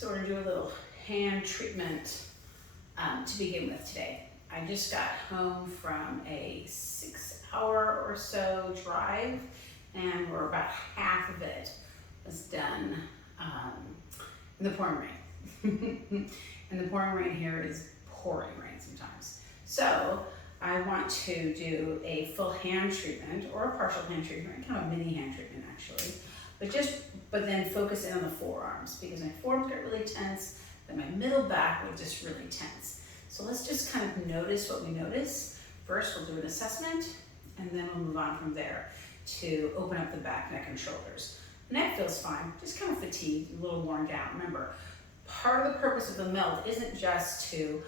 So we're gonna do a little hand treatment to begin with today. I just got home from a 6-hour or so drive, and we're about half of it was done in the pouring rain. And the pouring rain here is pouring rain sometimes. So I want to do a full hand treatment or a partial hand treatment, kind of a mini hand treatment actually, but then focus in on the forearms because my forearms get really tense, then my middle back was just really tense. So let's just kind of notice what we notice. First, we'll do an assessment, and then we'll move on from there to open up the back, neck, and shoulders. Neck feels fine, just kind of fatigued, a little worn down. Remember, part of the purpose of the melt isn't just to,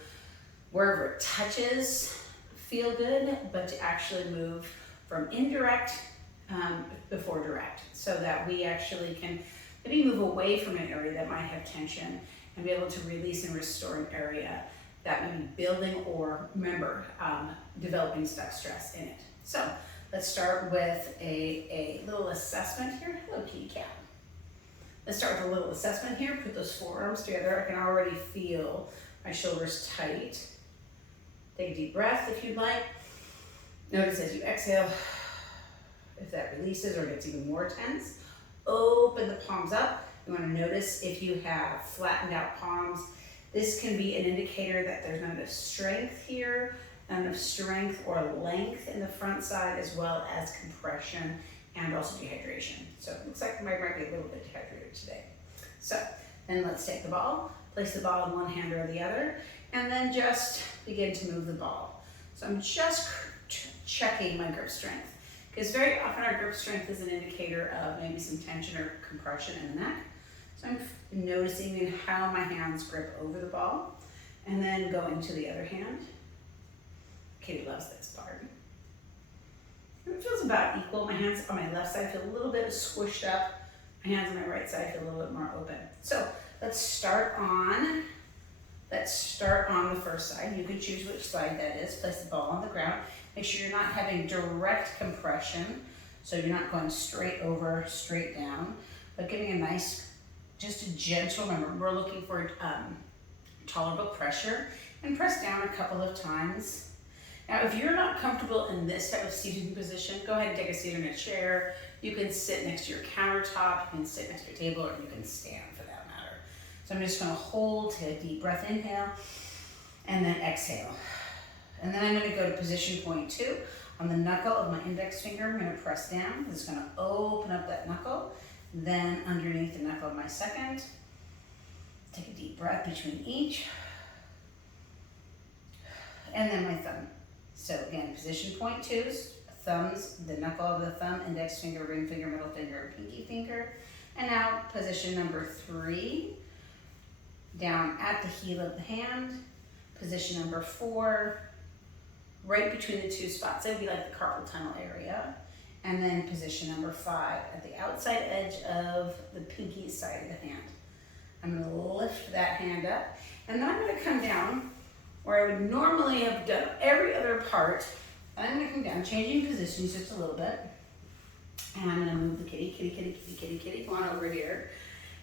wherever it touches, feel good, but to actually move from indirect before direct, so that we actually can maybe move away from an area that might have tension and be able to release and restore an area that may be building or, remember, developing stuck stress in it. So let's start with a little assessment here. Hello, kitty cat. Let's start with a little assessment here. Put those forearms together. I can already feel my shoulders tight. Take a deep breath if you'd like. Notice as you exhale, if that releases or gets even more tense. Open the palms up. You want to notice if you have flattened out palms. This can be an indicator that there's not enough strength here, not enough strength or length in the front side, as well as compression and also dehydration. So it looks like I might be a little bit dehydrated today. So then let's take the ball, place the ball in one hand or the other, and then just begin to move the ball. So I'm just checking my grip strength, because very often our grip strength is an indicator of maybe some tension or compression in the neck. So I'm noticing how my hands grip over the ball, and then going to the other hand. Kitty loves this part. It feels about equal. My hands on my left side feel a little bit squished up. My hands on my right side feel a little bit more open. So let's start on the first side. You can choose which side that is. Place the ball on the ground. Make sure you're not having direct compression, so you're not going straight over, straight down, but giving a nice, just a gentle, remember, we're looking for tolerable pressure, and press down a couple of times. Now, if you're not comfortable in this type of seating position, go ahead and take a seat in a chair. You can sit next to your countertop, you can sit next to your table, or you can stand for that matter. So I'm just gonna hold, take a deep breath, inhale, and then exhale. And then I'm gonna go to position point 2. On the knuckle of my index finger, I'm gonna press down. It's gonna open up that knuckle. Then underneath the knuckle of my second, take a deep breath between each. And then my thumb. So again, position point 2, thumbs, the knuckle of the thumb, index finger, ring finger, middle finger, pinky finger. And now position number 3, down at the heel of the hand. Position number 4, right between the 2 spots. That would be like the carpal tunnel area. And then position number 5 at the outside edge of the pinky side of the hand. I'm going to lift that hand up, and then I'm going to come down where I would normally have done every other part. And I'm going to come down, changing positions just a little bit. And I'm going to move the kitty, come on over here.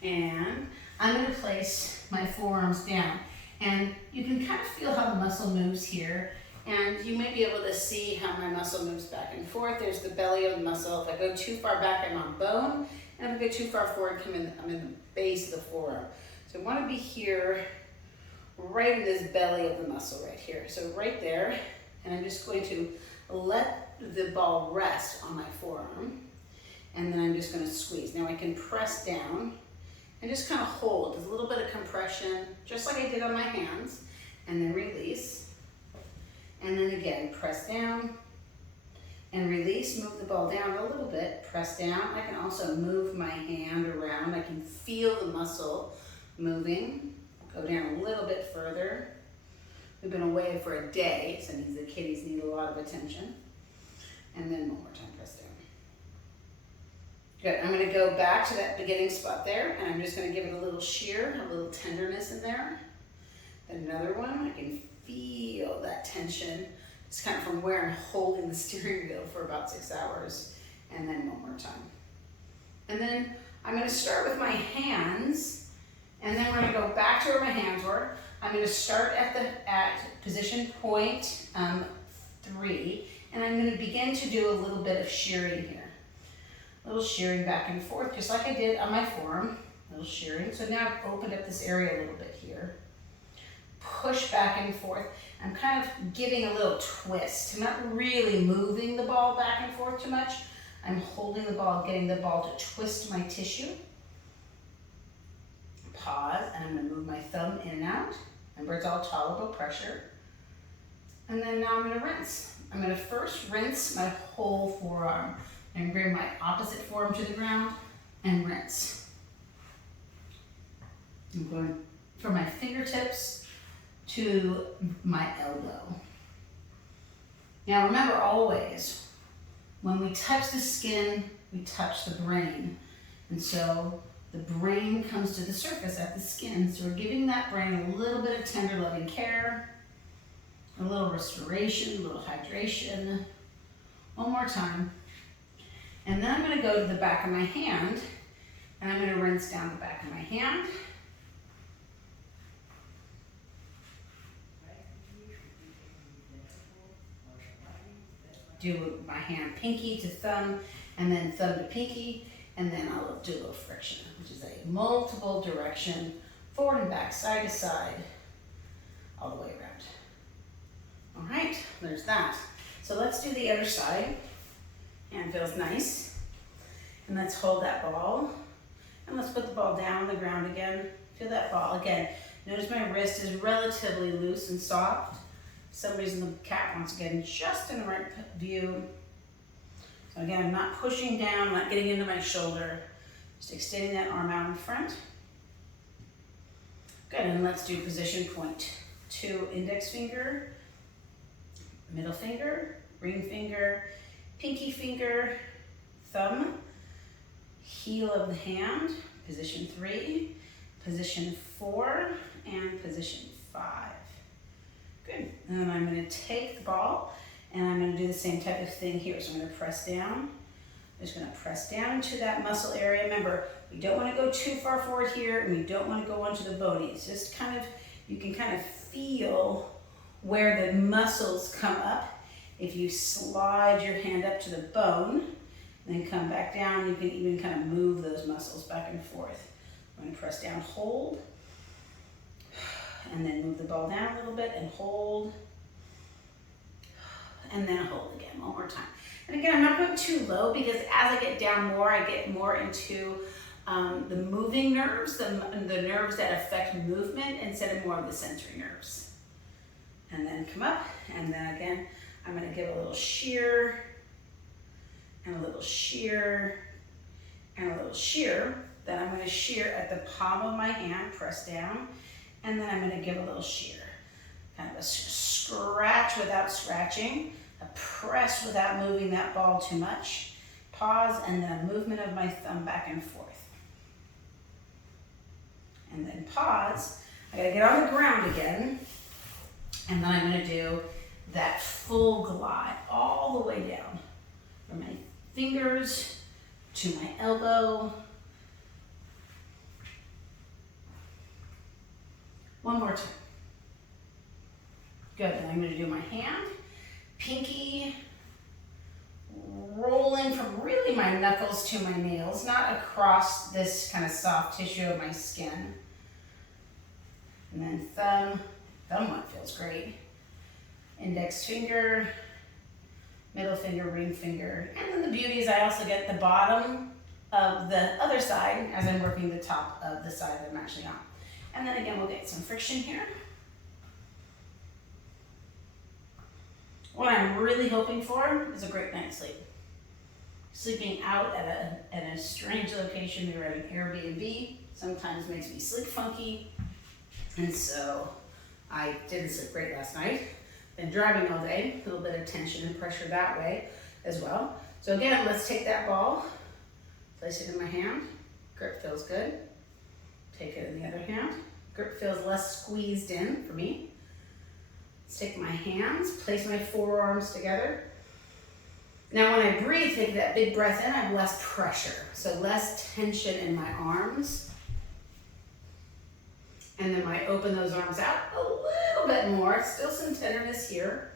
And I'm going to place my forearms down. And you can kind of feel how the muscle moves here. And you may be able to see how my muscle moves back and forth. There's the belly of the muscle. If I go too far back, I'm on bone. And if I go too far forward, I'm in the base of the forearm. So I want to be here, right in this belly of the muscle right here. So right there. And I'm just going to let the ball rest on my forearm. And then I'm just going to squeeze. Now I can press down and just kind of hold. There's a little bit of compression, just like I did on my hands. And then release. And then again, press down and release, move the ball down a little bit, press down. I can also move my hand around. I can feel the muscle moving. Go down a little bit further. We've been away for a day, so it means the kitties need a lot of attention. And then one more time, press down. Good, I'm gonna go back to that beginning spot there, and I'm just gonna give it a little shear, a little tenderness in there. Then another one, I can feel that tension. It's kind of from where I'm holding the steering wheel for about 6 hours. And then one more time. And then I'm gonna start with my hands, and then we're gonna go to where my hands were. I'm going to start at position point 3, and I'm going to begin to do a little bit of shearing here. A little shearing back and forth, just like I did on my forearm. A little shearing. So now I've opened up this area a little bit here. Push back and forth. I'm kind of giving a little twist. I'm not really moving the ball back and forth too much. I'm holding the ball, getting the ball to twist my tissue. Pause, and I'm going to move my thumb in and out. Remember, it's all tolerable pressure. And then now I'm going to rinse. I'm going to first rinse my whole forearm. And bring my opposite forearm to the ground and rinse. I'm going from my fingertips to my elbow. Now remember always, when we touch the skin, we touch the brain. And so the brain comes to the surface at the skin. So we're giving that brain a little bit of tender loving care, a little restoration, a little hydration. One more time. And then I'm going to go to the back of my hand, and I'm going to rinse down the back of my hand. Do my hand pinky to thumb, and then thumb to pinky, and then I'll do a little friction, which is a multiple direction, forward and back, side to side, all the way around. All right, there's that. So let's do the other side. Hand feels nice. And let's hold that ball. And let's put the ball down on the ground again. Feel that ball. Again, notice my wrist is relatively loose and soft. For some reason the cat wants to get in just in the right view. So again, I'm not pushing down, I'm not getting into my shoulder. Just extending that arm out in front. Good, and let's do position point 2, index finger, middle finger, ring finger, pinky finger, thumb, heel of the hand, position 3, position 4, and position 5. Good. And then I'm going to take the ball and I'm going to do the same type of thing here. So I'm going to press down. I'm just going to press down into that muscle area. Remember, we don't want to go too far forward here and we don't want to go onto the bony. It's just kind of, you can kind of feel where the muscles come up. If you slide your hand up to the bone, and then come back down, you can even kind of move those muscles back and forth. I'm going to press down, hold, and then move the ball down a little bit and hold, and then hold again, one more time. And again, I'm not going too low because as I get down more, I get more into the moving nerves, the nerves that affect movement instead of more of the sensory nerves. And then come up, and then again, I'm going to give a little shear, and a little shear, and a little shear. Then I'm going to shear at the palm of my hand, press down, and then I'm going to give a little shear. Kind of a scratch without scratching, a press without moving that ball too much, pause, and then a movement of my thumb back and forth. And then pause. I got to get on the ground again, and then I'm going to do that full glide all the way down from my fingers to my elbow. One more time. Good, and I'm going to do my hand, pinky, rolling from really my knuckles to my nails, not across this kind of soft tissue of my skin. And then thumb one feels great. Index finger, middle finger, ring finger. And then the beauty is I also get the bottom of the other side as I'm working the top of the side that I'm actually on. And then again, we'll get some friction here. What I'm really hoping for is a great night's sleep. Sleeping out at a strange location, we were at an Airbnb, sometimes makes me sleep funky. And so I didn't sleep great last night. Been driving all day, a little bit of tension and pressure that way as well. So again, let's take that ball, place it in my hand. Grip feels good. Take it in the other hand. Grip feels less squeezed in for me. Let's take my hands, place my forearms together. Now when I breathe, take that big breath in, I have less pressure. So less tension in my arms. And then when I open those arms out a little bit more, still some tenderness here.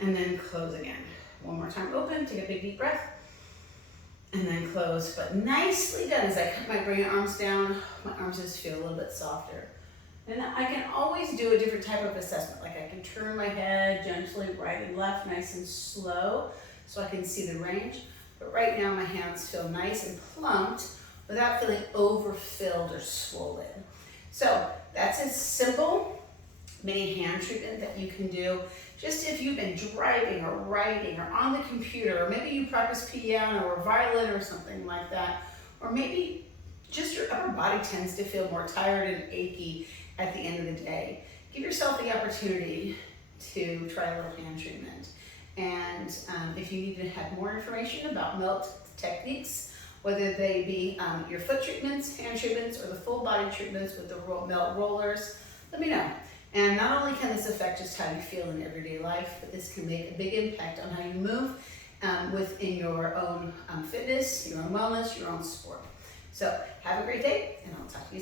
And then close again. One more time, open, take a big deep breath. And then close, but nicely done. As I bring my arms down, my arms just feel a little bit softer. And I can always do a different type of assessment. Like I can turn my head gently right and left, nice and slow, so I can see the range. But right now my hands feel nice and plumped without feeling overfilled or swollen. So that's a simple mini hand treatment that you can do. Just if you've been driving or writing or on the computer, or maybe you practice piano or violin or something like that, or maybe just your upper body tends to feel more tired and achy at the end of the day. Give yourself the opportunity to try a little hand treatment. And if you need to have more information about melt techniques, whether they be your foot treatments, hand treatments, or the full body treatments with the melt rollers, let me know. And not only can this affect just how you feel in everyday life, but this can make a big impact on how you move within your own fitness, your own wellness, your own sport. So have a great day, and I'll talk to you soon.